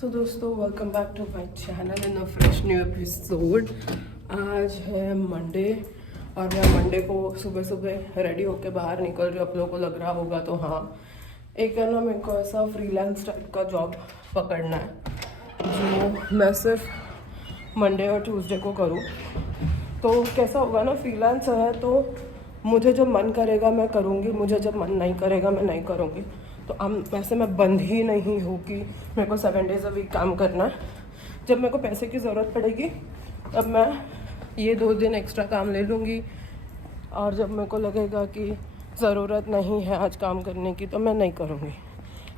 तो दोस्तों welcome back to my channel in a fresh new episode. आज है मंडे और मैं मंडे को सुबह सुबह रेडी होकर बाहर निकल रही हूँ। आप लोगों को लग रहा होगा तो हाँ, एक है ना, मेरे को ऐसा फ्रीलांस टाइप का जॉब पकड़ना है जो मैं सिर्फ मंडे और ट्यूसडे को करूँ। तो कैसा होगा ना, फ्रीलांस है तो मुझे जब मन करेगा मैं करूँगी, मुझे जब मन नहीं करेगा मैं नहीं करूँगी। तो वैसे मैं बंद ही नहीं हूँ कि मेरे को 7 डेज़ अ वीक काम करना है। जब मेरे को पैसे की ज़रूरत पड़ेगी तब मैं ये 2 दिन एक्स्ट्रा काम ले लूँगी, और जब मेरे को लगेगा कि ज़रूरत नहीं है आज काम करने की तो मैं नहीं करूँगी।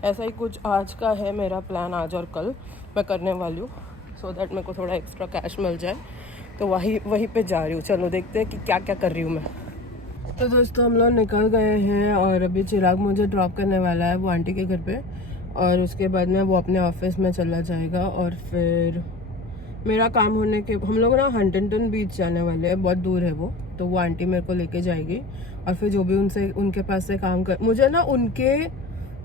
ऐसा ही कुछ आज का है मेरा प्लान। आज और कल मैं करने वाली हूँ सो दैट मेरे को थोड़ा एक्स्ट्रा कैश मिल जाए। तो वहीं पे जा रही हूँ। चलो देखते हैं कि क्या क्या कर रही हूँ मैं। तो दोस्तों हम लोग निकल गए हैं और अभी चिराग मुझे ड्रॉप करने वाला है वो आंटी के घर पे, और उसके बाद में वो अपने ऑफिस में चला जाएगा। और फिर मेरा काम होने के हम लोग ना हंटिंगटन बीच जाने वाले हैं, बहुत दूर है वो। तो वो आंटी मेरे को लेके जाएगी और फिर जो भी उनके पास से काम कर, मुझे ना उनके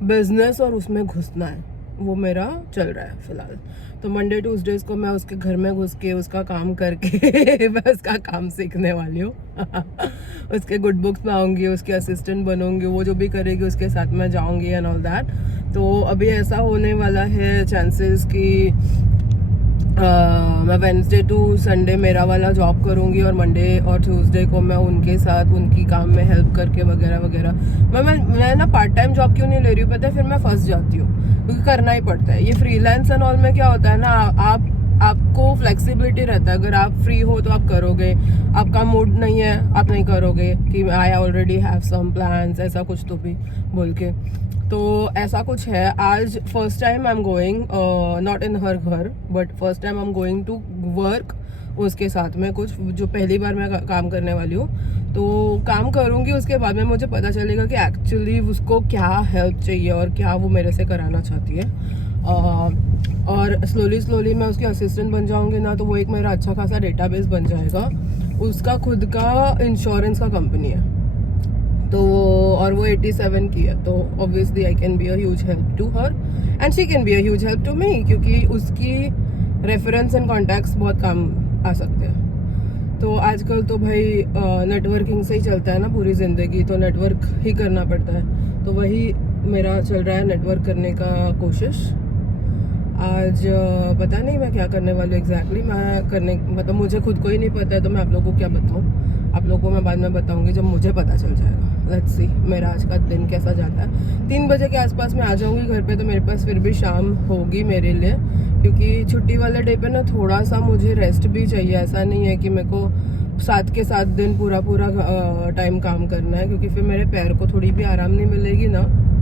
बिजनेस और उसमें घुसना है, वो मेरा चल रहा है फ़िलहाल। तो मंडे ट्यूसडेज को मैं उसके घर में घुस के उसका काम करके मैं उसका काम सीखने वाली हूँ उसके गुड बुक्स में आऊँगी, उसकी असिस्टेंट बनूँगी, वो जो भी करेगी उसके साथ में जाऊँगी एंड ऑल दैट। तो अभी ऐसा होने वाला है चांसेस कि मैं वेडनेसडे टू संडे मेरा वाला जॉब करूँगी और मंडे और ट्यूसडे को मैं उनके साथ उनकी काम में हेल्प करके वगैरह वगैरह। मैं ना पार्ट टाइम जॉब क्यों नहीं ले रही हूँ पता है? फिर मैं फंस जाती हूँ क्योंकि करना ही पड़ता है। ये फ्रीलांस एंड ऑल में क्या होता है ना, आपको फ्लेक्सिबिलिटी रहता है। अगर आप फ्री हो तो आप करोगे, आपका मूड नहीं है आप नहीं करोगे कि I already have some plans, ऐसा कुछ तो भी बोल के। तो ऐसा कुछ है। आज first time I am going not in her घर but first time I am going to work उसके साथ में, कुछ जो पहली बार मैं काम करने वाली हूँ। तो काम करूँगी, उसके बाद में मुझे पता चलेगा कि एक्चुअली उसको क्या हेल्प चाहिए और क्या वो मेरे से कराना चाहती है। और स्लोली मैं उसकी असिस्टेंट बन जाऊँगी ना, तो वो एक मेरा अच्छा खासा डेटाबेस बन जाएगा। उसका खुद का इंश्योरेंस का कंपनी है तो, और वो 87 की है। तो obviously I can be a huge help to her and she can be a huge help to me, क्योंकि उसकी रेफरेंस एंड कॉन्टैक्ट्स बहुत काम आ सकते हैं। तो आजकल तो भाई नेटवर्किंग से ही चलता है ना पूरी ज़िंदगी, तो नेटवर्क ही करना पड़ता है। तो वही मेरा चल रहा है, नेटवर्क करने का कोशिश। आज पता नहीं मैं क्या करने वाली हूँ एग्जैक्टली। मैं करने मतलब मुझे खुद को ही नहीं पता है, तो मैं आप लोगों को क्या बताऊँ। आप लोगों को मैं बाद में बताऊँगी जब मुझे पता चल जाएगा। लेट्स सी मेरा आज का दिन कैसा जाता है। 3 बजे के आसपास मैं आ जाऊँगी घर पे, तो मेरे पास फिर भी शाम होगी मेरे लिए, क्योंकि छुट्टी वाले डे पे ना थोड़ा सा मुझे रेस्ट भी चाहिए। ऐसा नहीं है कि मेरे को 7 के 7 दिन पूरा टाइम काम करना है, क्योंकि फिर मेरे पैर को थोड़ी भी आराम नहीं मिलेगी ना,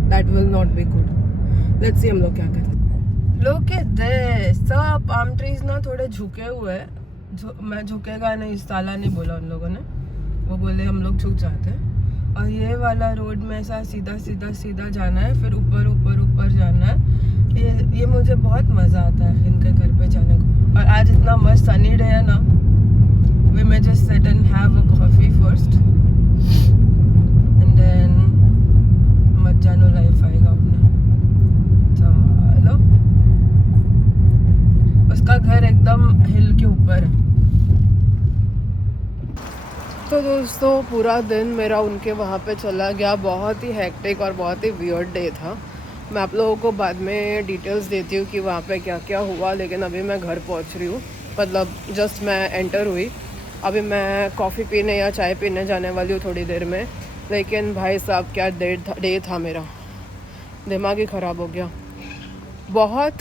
that will not be good. Let's see हम लोग क्या करते हैं। लोग कहते सब पाम ट्रीज ना थोड़े झुके हुए हैं। मैं झुकेगा नहीं, इस साला नहीं बोला उन लोगों ने, वो बोले हम लोग झुक जाते हैं। और ये वाला रोड में ऐसा सीधा सीधा सीधा जाना है, फिर ऊपर ऊपर ऊपर जाना है। ये मुझे बहुत मज़ा आता है इनके घर पे जाने को। और आज इतना मस्त सनी डे है ना, we may just sit and have a coffee first and then मत जानो लाइफ आएगा अपना। चलो, उसका घर एकदम हिल के ऊपर है। तो दोस्तों पूरा दिन मेरा उनके वहाँ पे चला गया। बहुत ही हेक्टिक और बहुत ही वियर्ड डे था। मैं आप लोगों को बाद में डिटेल्स देती हूँ कि वहाँ पे क्या क्या हुआ, लेकिन अभी मैं घर पहुँच रही हूँ। मतलब जस्ट मैं एंटर हुई, अभी मैं कॉफ़ी पीने या चाय पीने जाने वाली हूँ थोड़ी देर में। लेकिन भाई साहब क्या डे था मेरा, दिमाग ही ख़राब हो गया बहुत।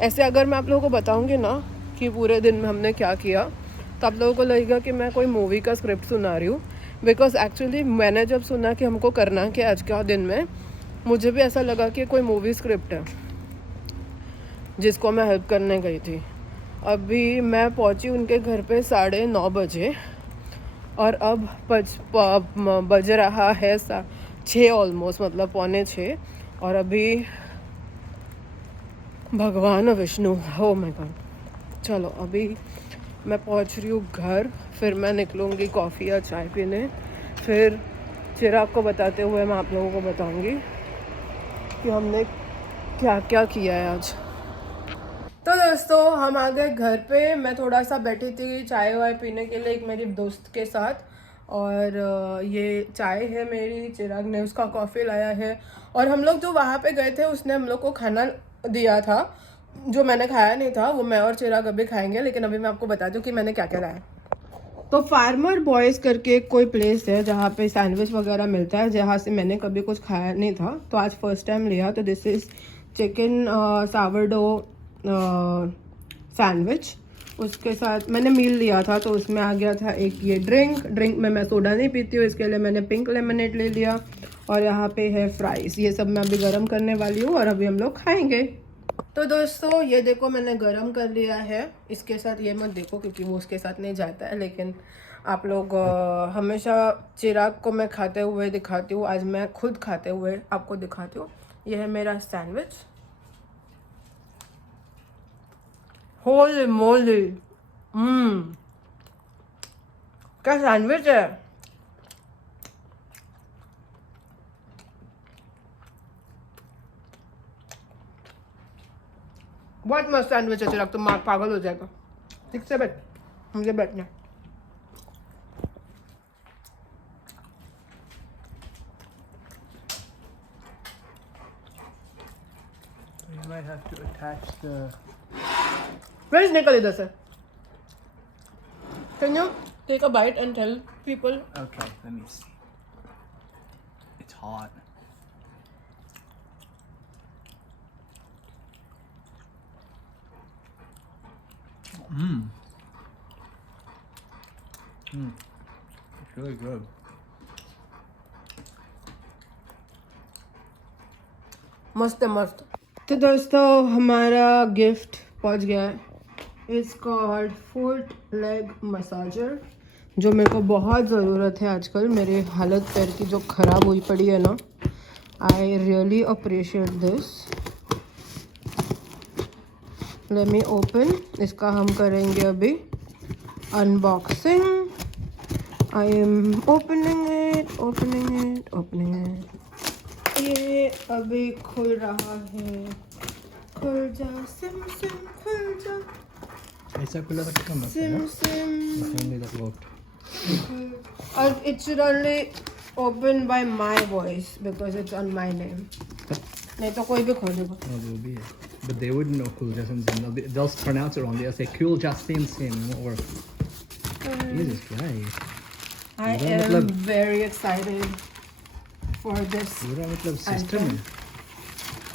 ऐसे अगर मैं आप लोगों को बताऊँगी ना कि पूरे दिन में हमने क्या किया, तो आप लोगों को लगेगा कि मैं कोई मूवी का स्क्रिप्ट सुना रही हूँ। बिकॉज एक्चुअली मैंने जब सुना कि हमको करना क्या आज का दिन में, मुझे भी ऐसा लगा कि कोई मूवी स्क्रिप्ट है जिसको मैं हेल्प करने गई थी। अभी मैं पहुँची उनके घर पे 9:30 बजे, और अब बज रहा है 6 ऑलमोस्ट, मतलब 5:45। और अभी भगवान विष्णु, हो माय गॉड। चलो अभी मैं पहुंच रही हूँ घर, फिर मैं निकलूँगी कॉफ़ी या चाय पीने। फिर चिराग को बताते हुए मैं आप लोगों को बताऊँगी कि हमने क्या क्या किया है आज। तो दोस्तों हम आ गए घर पे। मैं थोड़ा सा बैठी थी चाय वाय पीने के लिए एक मेरी दोस्त के साथ, और ये चाय है मेरी, चिराग ने उसका कॉफ़ी लाया है। और हम लोग जो वहाँ पे गए थे उसने हम लोग को खाना दिया था जो मैंने खाया नहीं था, वो मैं और चिराग अभी खाएंगे। लेकिन अभी मैं आपको बता दूँ कि मैंने क्या क्या लाया। तो फार्मर बॉयज़ करके कोई प्लेस है जहाँ पे सैंडविच वगैरह मिलता है, जहाँ से मैंने कभी कुछ खाया नहीं था, तो आज फर्स्ट टाइम लिया। तो this is chicken sourdough sandwich. उसके साथ मैंने मील लिया था तो उसमें आ गया था एक ये ड्रिंक में मैं सोडा नहीं पीती हूँ, इसके लिए मैंने पिंक लेमनेड ले लिया। और यहाँ पे है फ्राइज़, ये सब मैं अभी गरम करने वाली हूँ और अभी हम लोग खाएंगे। तो दोस्तों ये देखो मैंने गरम कर लिया है, इसके साथ ये मत देखो क्योंकि वो उसके साथ नहीं जाता है, लेकिन आप लोग हमेशा चिराग को मैं खाते हुए दिखाती हूँ, आज मैं खुद खाते हुए आपको दिखाती हूँ। ये है मेरा सैंडविच। होली मोली, क्या सैंडविच है। बहुत मस्त सैंडविच है चिराग, तुम पागल हो जाएगा। ठीक से बैठ, मुझे बैठना। You might have to attach the. Friends निकल इधर से। Can you take a bite and tell people? Okay, let me see. It's hot. It's really good. मस्त है मस्त। तो दोस्तों हमारा गिफ्ट पहुंच गया है। It's called foot leg massager, जो मेरे को बहुत ज़रूरत है आजकल। मेरी हालत पैर की जो ख़राब हुई पड़ी है ना, I really appreciate this. Let me open, इसका हम करेंगे अभी unboxing. I am opening it, opening it. ये अभी खुल रहा है। खुल जा सिम सिम, खुल जा ऐसा खुला रखा मत SIM SIM. Only that worked. और it should only open by my voice because it's on my name. नहीं तो कोई भी खोलेगा। Oh, there will be. But they wouldn't know Cool Sim Sim. They'll pronounce it wrong. They'll say Cool Sim Sim. It won't work. Jesus Christ. I am very excited for this पूरा मतलब system है।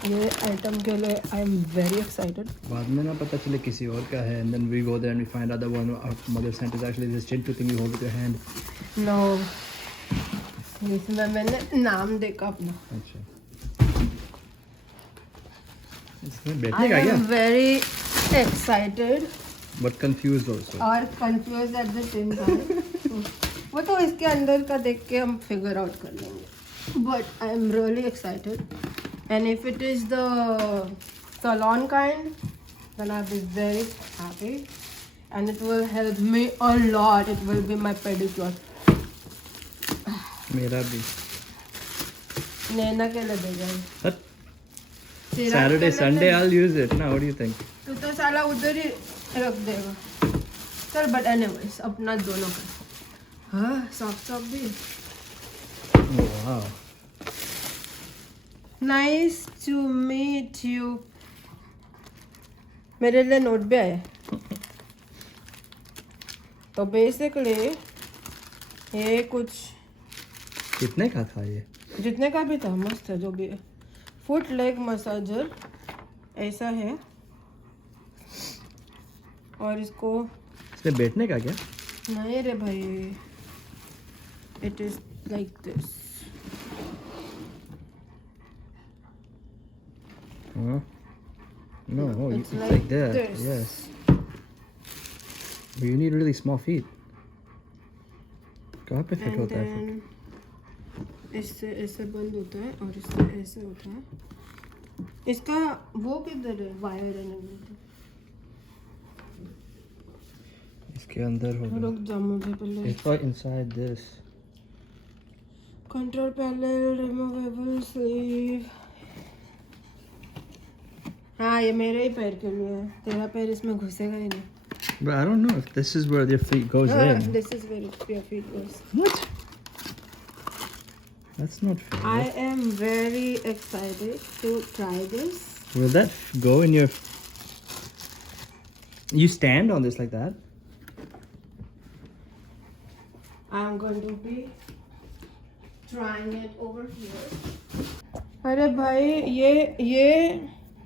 ये item के लिए I am very excited. बाद में ना पता चले किसी और का है, and then we go there and we find out the one our mother sent is actually this Chintu thing you hold with your hand. No, इसमें मैंने नाम देखा अपना। अच्छा, इसमें बैठने का क्या? I am very excited But confused also. और confused at the same time. वो तो इसके अंदर का देख के हम फिगर आउट कर लेंगे। But I am really excited. And if it is the salon kind, then I'll be very happy. And it will help me a lot. It will be my pedicure. मेरा भी। नैना के लिए दे जाए। But Saturday, Sunday I'll use it. Now, what do you think? तू तो साला उधर ही रख देगा। चल बट एनीवेज अपना दोनों का। हाँ सॉफ्ट भी। Oh, wow. Nice to meet you. मेरे लिए नोट भी आया। तो बेसिकली ये कुछ कितने का था ये? जितने का भी था मस्त है जो भी है। फुट लेग मसाजर ऐसा है, और इसको इसमें बैठने का क्या? नहीं रे भाई, it is like this. Huh? No, It's it's like like that. this. Yes. But you need really small feet. कहाँ पे फिट होता है फिट? इससे ऐसे बंद होता है और इससे ऐसे होता है। इसका वो किधर है, वायर है नहीं? इसके अंदर होगा। रुक जा मुझे पहले। It's right inside this. Control panel, removable sleeve. हाँ ये मेरे ही पैर के लिए है, तेरा पैर इसमें घुसेगा ही नहीं. But I don't know if this is where your feet goes in. This is where your feet goes. What? That's not fair. I am very excited to try this. Will that go in your... You stand on this like that? I'm going to be trying it over here. अरे भाई ये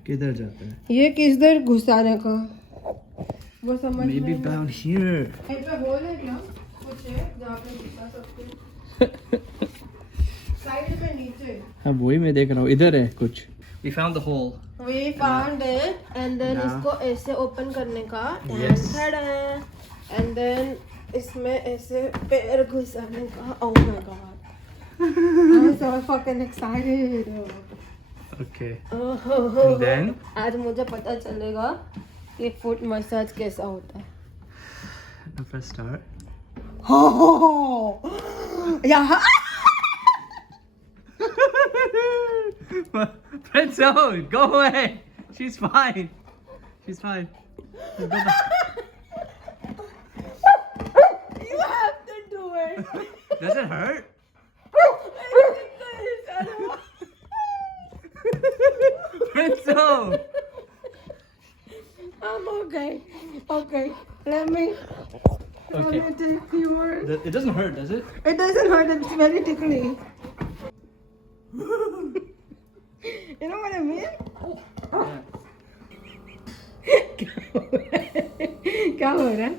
किधर जाता है? ये किधर घुसाने का वो समझ Maybe में down here. कहीं पे होल है क्या कुछ है जहाँ पे घुसा सकते हैं साइड पे नीचे हाँ वही मैं देख रहा हूँ इधर है कुछ. We found the hole. We found it and then Yeah. इसको ऐसे ओपन करने का Yes. and then इसमें ऐसे पैर घुसाने का. Oh my god. I'm so fucking excited. Okay. Oh, And then? आज मुझे पता चलेगा कि फुट मसाज कैसा होता है. If I start. Oh, यहाँ Prinzone, go away. She's fine. She's fine. Go back. you have to do it. Does it hurt? Prinzone. I'm okay. Okay, let me Okay. take yours. It doesn't hurt, does it? It doesn't hurt. It's very tickly. You know what I mean? Yeah. क्या हो रहा है?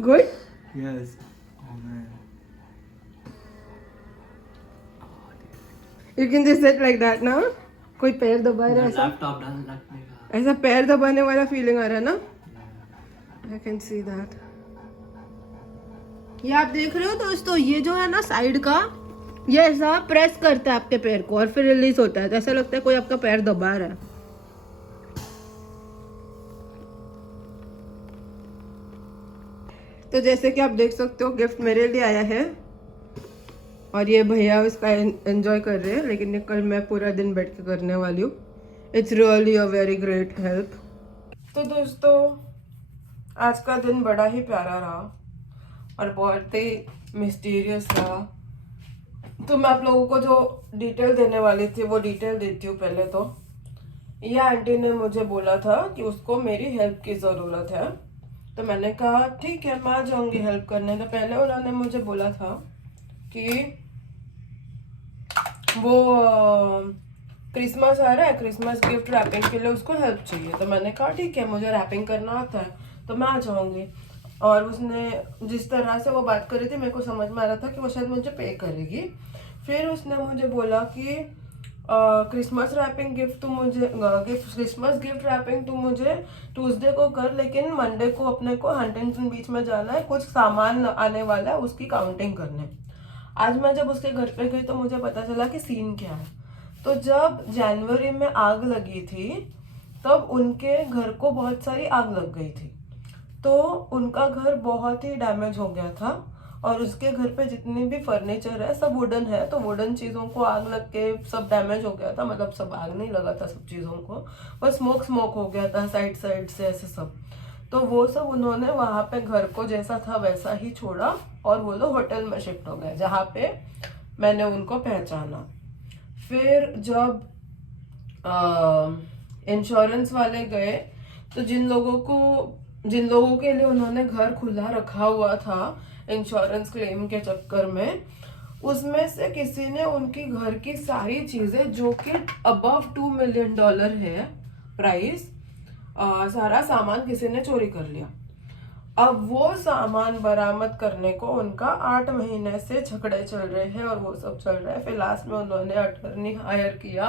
Good. Yes. Oh man. You can just sit like that now. कोई पैर दबा रहा है ऐसा? Laptop doesn't like me. ऐसा पैर दबाने वाला फीलिंग आ रहा है ना? I can see that. ये आप देख रहे हो दोस्तों, ये जो है ना साइड का, ये ऐसा प्रेस करता है आपके पैर को और फिर रिलीज होता है, तो ऐसा लगता है कोई आपका पैर दबा रहा है. तो जैसे कि आप देख सकते हो गिफ्ट मेरे लिए आया है और ये भैया इसका एंजॉय कर रहे हैं, लेकिन ये कल मैं पूरा दिन बैठ के करने वाली हूँ. It's really a very great help. तो दोस्तों आज का दिन बड़ा ही प्यारा रहा और बहुत ही मिस्टीरियस रहा. तो मैं आप लोगों को जो डिटेल देने वाली थी वो डिटेल देती हूँ. पहले तो ये आंटी ने मुझे बोला था कि उसको मेरी हेल्प की ज़रूरत है, तो मैंने कहा ठीक है मैं आ जाऊँगी हेल्प करने. तो पहले उन्होंने मुझे बोला था कि वो क्रिसमस आ रहा है, क्रिसमस गिफ्ट रैपिंग के लिए उसको हेल्प चाहिए. तो मैंने कहा ठीक है मुझे रैपिंग करना आता है तो मैं आ जाऊँगी. और उसने जिस तरह से वो बात कर रही थी मेरे को समझ में आ रहा था कि वो शायद मुझे पे करेगी. फिर उसने मुझे बोला कि क्रिसमस रैपिंग गिफ्ट तुम मुझे क्रिसमस गिफ्ट रैपिंग तुम मुझे ट्यूसडे को कर, लेकिन मंडे को अपने को हंटिंगटन बीच में जाना है, कुछ सामान आने वाला है उसकी काउंटिंग करने. आज मैं जब उसके घर पे गई तो मुझे पता चला कि सीन क्या है. तो जब जनवरी में आग लगी थी तब उनके घर को बहुत सारी आग लग गई थी, तो उनका घर बहुत ही डैमेज हो गया था और उसके घर पे जितनी भी फर्नीचर है सब वुडन है, तो वुडन चीज़ों को आग लग के सब डैमेज हो गया था. मतलब सब आग नहीं लगा था सब चीज़ों को, बस स्मोक हो गया था साइड साइड से ऐसे सब. तो वो सब उन्होंने वहाँ पे घर को जैसा था वैसा ही छोड़ा और वो लोग होटल में शिफ्ट हो गए जहाँ पे मैंने उनको पहचाना. फिर जब इंश्योरेंस वाले गए तो जिन लोगों के लिए उन्होंने घर खुला रखा हुआ था इंश्योरेंस क्लेम के चक्कर में, उसमें से किसी ने उनकी घर की सारी चीज़ें जो कि अबव $2 मिलियन है प्राइस, सारा सामान किसी ने चोरी कर लिया. अब वो सामान बरामद करने को उनका 8 महीने से झगड़े चल रहे हैं और वो सब चल रहा है. फिर लास्ट में उन्होंने अटर्नी हायर किया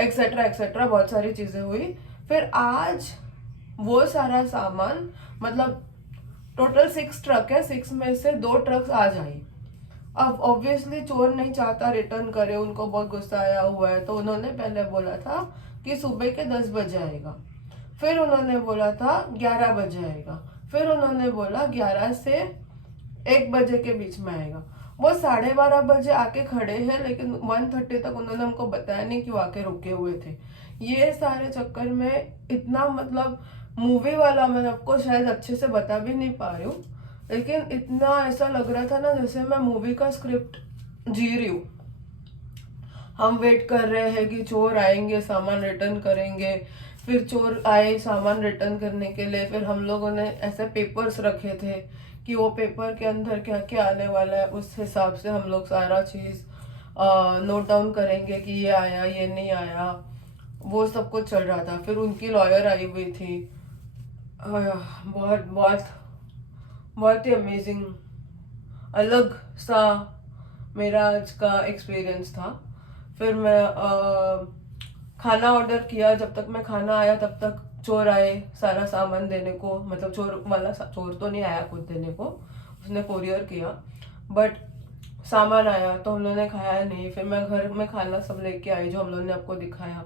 एक्सेट्रा एक्सेट्रा, बहुत सारी चीज़ें हुई. फिर आज वो सारा सामान, मतलब टोटल 6 ट्रक है, 6 में से 2 ट्रक्स आज आई. अब ऑब्वियसली चोर नहीं चाहता रिटर्न करे, उनको बहुत गुस्सा आया हुआ है, तो उन्होंने पहले बोला था कि सुबह के 10 बजे आएगा, फिर उन्होंने बोला था 11 बजे आएगा, फिर उन्होंने बोला 11 से 1 बजे के बीच में आएगा. वो 12:30 बजे आके खड़े हैं, लेकिन 1:30 तक उन्होंने हमको बताया नहीं क्यों आके रुके हुए थे। ये सारे चक्कर में इतना मतलब मूवी वाला मैं आपको शायद अच्छे से बता भी नहीं पा रही हूँ, लेकिन इतना ऐसा लग रहा था ना जैसे मैं मूवी का स्क्रिप्ट जी रही हूँ। हम वेट कर रहे हैं कि चोर आएंगे, सामान रिटर्न करेंगे, फिर चोर आए सामान रिटर्न करने के लिए, फिर हम लोगों ने ऐसे पेपर्स रखे थे कि वो पेपर के अंदर क्या क्या आने वाला है, उस हिसाब से हम लोग सारा चीज़ नोट डाउन करेंगे कि ये आया ये नहीं आया, वो सब कुछ चल रहा था। फिर उनकी लॉयर आई हुई थी। बहुत बहुत बहुत ही अमेजिंग अलग सा मेरा आज का एक्सपीरियंस था। फिर मैं खाना ऑर्डर किया, जब तक मैं खाना आया तब तक चोर आए सारा सामान देने को, मतलब चोर तो नहीं आया खुद देने को, उसने कोरियर किया, बट सामान आया तो हम लोगों ने खाया नहीं। फिर मैं घर में खाना सब लेके आई जो हम लोगों ने आपको दिखाया,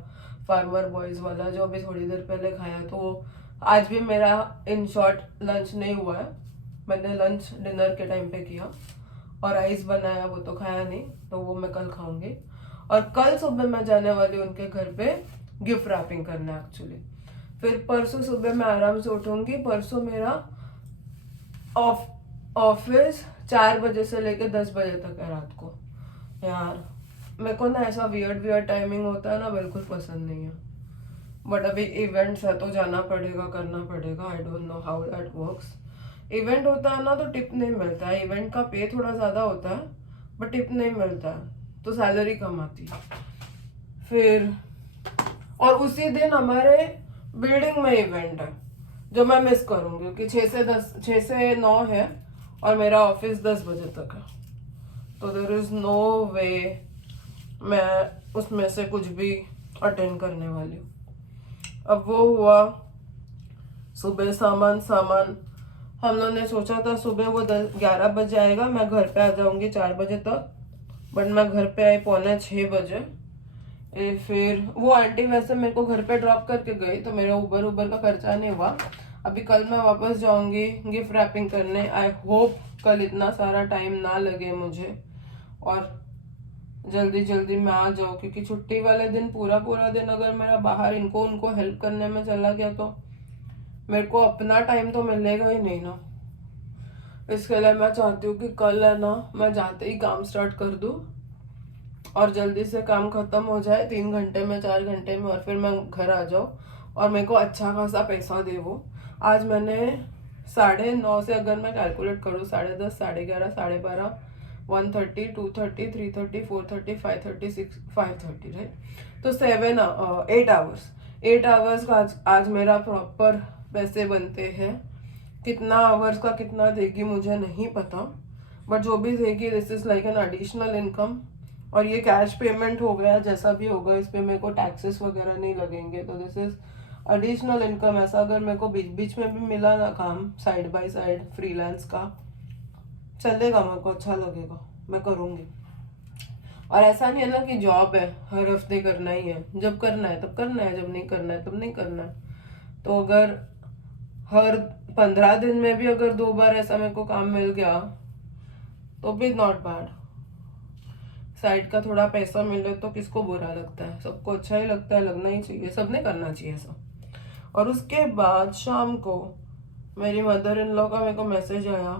फार्मर बॉयज वाला जो अभी थोड़ी देर पहले खाया। तो आज भी मेरा इन शॉर्ट लंच नहीं हुआ है, मैंने लंच डिनर के टाइम पे किया, और राइस बनाया वो तो खाया नहीं, तो वो मैं कल खाऊंगी। और कल सुबह मैं जाने वाली उनके घर पे गिफ्ट रैपिंग करना एक्चुअली। फिर परसों सुबह मैं आराम से उठूंगी। परसों मेरा ऑफिस 4 बजे से लेकर 10 बजे तक है रात को। यार मेरे को ना ऐसा वियर्ड टाइमिंग होता है ना, बिल्कुल पसंद नहीं है, बट अभी इवेंट्स है तो जाना पड़ेगा, करना पड़ेगा। I don't know how that works. Event होता है ना तो टिप नहीं मिलता है, इवेंट का पे थोड़ा ज़्यादा होता है बट टिप नहीं मिलता है, तो सैलरी कम आती है। फिर और उसी दिन हमारे बिल्डिंग में इवेंट है जो मैं मिस करूंगी, क्योंकि 6 से 9 है और मेरा ऑफिस 10 बजे तक है, तो देयर इज नो वे मैं उसमें से कुछ भी अटेंड करने वाली हूँ। अब वो हुआ सुबह सामान हम लोगों ने सोचा था सुबह वो 11 बजे आएगा, मैं घर पे आ जाऊंगी 4 बजे तक, बट मैं घर पे आई 5:45 बजे। फिर वो आंटी वैसे मेरे को घर पे ड्रॉप करके गई, तो मेरा उबर का खर्चा नहीं हुआ। अभी कल मैं वापस जाऊंगी गिफ्ट रैपिंग करने। आई होप कल इतना सारा टाइम ना लगे मुझे और जल्दी मैं आ जाऊँ, क्योंकि छुट्टी वाले दिन पूरा दिन अगर मेरा बाहर उनको हेल्प करने में चला गया तो मेरे को अपना टाइम तो मिलेगा ही नहीं ना। इसके लिए मैं चाहती हूँ कि कल है ना मैं जाते ही काम स्टार्ट कर दूँ और जल्दी से काम खत्म हो जाए 3 घंटे में 4 घंटे में, और फिर मैं घर आ जाऊँ और मेरे को अच्छा खासा पैसा दे वो। आज मैंने 9:30 से अगर मैं कैलकुलेट करूँ 10:30, 11:30, 12:30, 1:30, 2:30, 3:30, 4:30, 5:30, 5:30 राइट, तो 8 आवर्स का आज मेरा प्रॉपर पैसे बनते हैं। कितना आवर्स का कितना देगी मुझे नहीं पता, बट जो भी देगी this is like an additional income. और ये कैश पेमेंट हो गया, जैसा भी होगा इस पे मेरे को टैक्सेस वगैरह नहीं लगेंगे, तो दिस इज एडिशनल इनकम। ऐसा अगर मेरे को बीच में भी मिला ना काम साइड बाय साइड फ्रीलांस का, चलेगा, मेरे को अच्छा लगेगा, मैं करूँगी। और ऐसा नहीं है ना कि जॉब है हर हफ्ते करना ही है, जब करना है तब करना है, जब नहीं करना है तब नहीं करना है। तो अगर हर 15 दिन में भी अगर 2 बार ऐसा मेरे को काम मिल गया तो भी नॉट बैड। साइड का थोड़ा पैसा मिले तो किसको बुरा लगता है, सबको अच्छा ही लगता है, लगना ही चाहिए, सबने करना चाहिए सब। और उसके बाद शाम को मेरी मदर इन लॉ का मेरे को मैसेज आया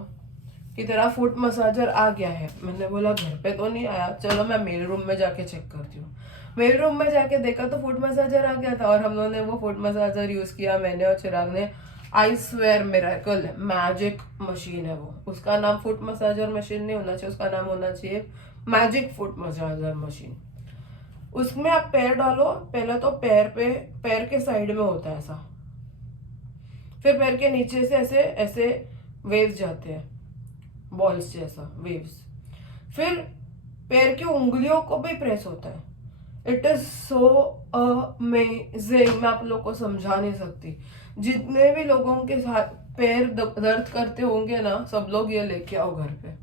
कि तेरा फुट मसाजर आ गया है। मैंने बोला घर पे तो नहीं आया, चलो मैं मेल रूम में जाके चेक करती हूँ। मेल रूम में जाके देखा तो फुट मसाजर आ गया था, और हम लोगों ने वो फुट मसाजर यूज किया, मैंने और चिराग ने। I swear miracle magic machine है वो, उसका नाम फुट मसाजर मशीन नहीं होना चाहिए, उसका नाम होना चाहिए मैजिक फुट मसाजर मशीन। उसमें आप पैर डालो, पहले तो पैर के साइड में होता है ऐसा, फिर पैर के नीचे से ऐसे ऐसे वेव्स जाते हैं, बॉल्स जैसा वेव्स, फिर पैर की उंगलियों को भी प्रेस होता है। इट इज सो अमेजिंग, मैं आप लोग को समझा नहीं सकती। जितने भी लोगों के साथ पैर दर्द करते होंगे ना, सब लोग ये लेके आओ घर पे।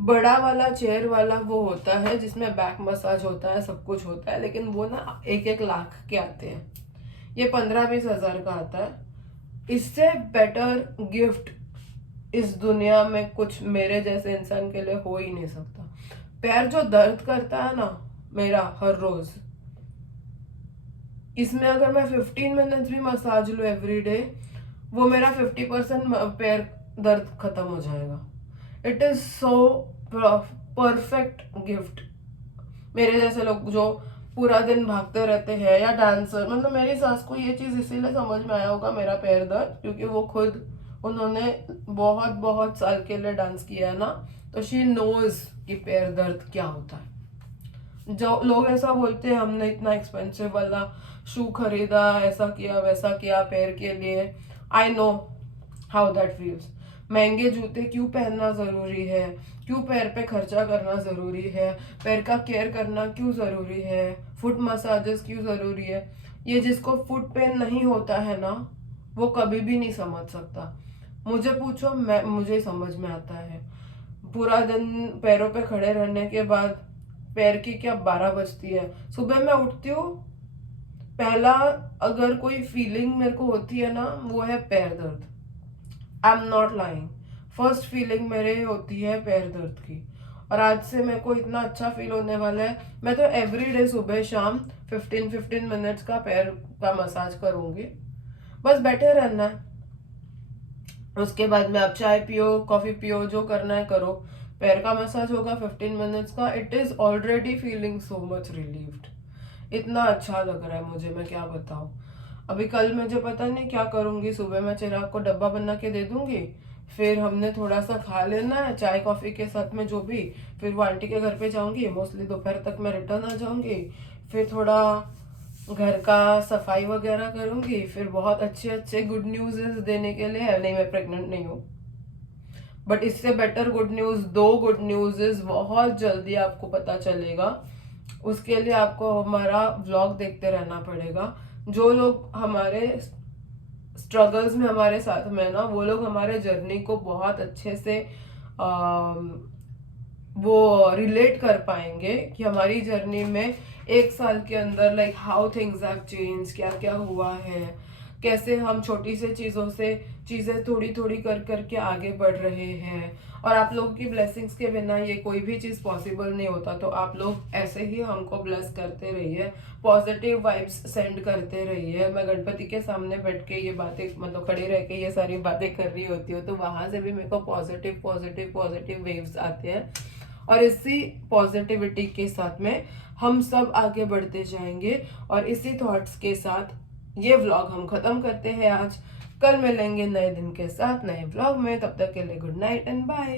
बड़ा वाला चेयर वाला वो होता है जिसमें बैक मसाज होता है, सब कुछ होता है, लेकिन वो ना 1-1 लाख के आते हैं, ये 15-20 हजार का आता है। इससे बेटर गिफ्ट इस दुनिया में कुछ मेरे जैसे इंसान के लिए हो ही नहीं सकता। पैर जो दर्द करता है ना मेरा हर रोज, इसमें अगर मैं 15 मिनट्स भी मसाज लूं एवरी डे, वो मेरा 50% पैर दर्द खत्म हो जाएगा. It is so perfect gift. मेरे जैसे लोग जो पूरा दिन भागते रहते हैं या डांसर, मतलब मेरी सास को ये चीज इसीलिए समझ में आया होगा मेरा पैर दर्द, क्योंकि वो खुद उन्होंने बहुत बहुत साल के लिए डांस किया है ना, तो शी नोज कि पैर दर्द क्या होता है. जो लोग ऐसा बोलते हैं हमने इतना एक्सपेंसिव वाला शू खरीदा, ऐसा किया वैसा किया पैर के लिए. I know how that feels. महंगे जूते क्यों पहनना जरूरी है, क्यों पैर पे खर्चा करना जरूरी है, पैर का केयर करना क्यों जरूरी है, फुट मसाजेस क्यों जरूरी है. ये जिसको फुट पेन नहीं होता है ना, वो कभी भी नहीं समझ सकता. मुझे पूछो, मुझे समझ में आता है. पूरा दिन पैरों पे खड़े रहने के बाद पैर की क्या 12 बजती है, सुबह मैं उठती हूँ, पहला अगर कोई फीलिंग मेरे को होती है ना, वो है पैर दर्द. I am not lying. First feeling मेरे होती है पैर दर्द की. और आज से मेरे को इतना अच्छा फील होने वाला है. मैं तो एवरी डे सुबह शाम 15 मिनट्स का पैर का मसाज करूंगी. बस बैठे रहना है. उसके बाद में आप चाय पियो, कॉफी पियो, जो करना है करो. पैर का मसाज होगा 15 मिनट्स का. It is already feeling so much relieved. इतना अच्छा लग रहा है मुझे, मैं क्या बताऊं. अभी कल मुझे पता नहीं क्या करूंगी. सुबह मैं चिराग को डब्बा बना के दे दूंगी, फिर हमने थोड़ा सा खा लेना है चाय कॉफी के साथ में जो भी. फिर वो आंटी के घर पे जाऊंगी, मोस्टली दोपहर तक मैं रिटर्न आ जाऊंगी. फिर थोड़ा घर का सफाई वगैरह करूंगी. फिर बहुत अच्छे अच्छे गुड न्यूज देने के लिए है. नहीं, मैं प्रेग्नेंट नहीं हूँ, बट इससे better good news, 2 good news बहुत जल्दी आपको पता चलेगा. उसके लिए आपको हमारा व्लॉग देखते रहना पड़ेगा. जो लोग हमारे स्ट्रगल्स में हमारे साथ में ना, वो लोग हमारे जर्नी को बहुत अच्छे से वो रिलेट कर पाएंगे कि हमारी जर्नी में 1 साल के अंदर like how things have change, क्या क्या हुआ है, कैसे हम छोटी से चीज़ों से चीज़ें थोड़ी थोड़ी कर करके आगे बढ़ रहे हैं. और आप लोगों की ब्लेसिंग्स के बिना ये कोई भी चीज़ पॉसिबल नहीं होता. तो आप लोग ऐसे ही हमको ब्लेस करते रहिए, पॉजिटिव वाइब्स सेंड करते रहिए. मैं गणपति के सामने बैठ के ये बातें, मतलब खड़े रह के ये सारी बातें कर रही होती हूँ, तो वहां से भी मेरे को पॉजिटिव पॉजिटिव पॉजिटिव वेव्स आते हैं. और इसी पॉजिटिविटी के साथ में हम सब आगे बढ़ते जाएंगे. और इसी थॉट्स के साथ ये व्लॉग हम खत्म करते हैं आज. कल मिलेंगे नए दिन के साथ नए व्लॉग में. तब तक के लिए गुड नाइट एंड बाय.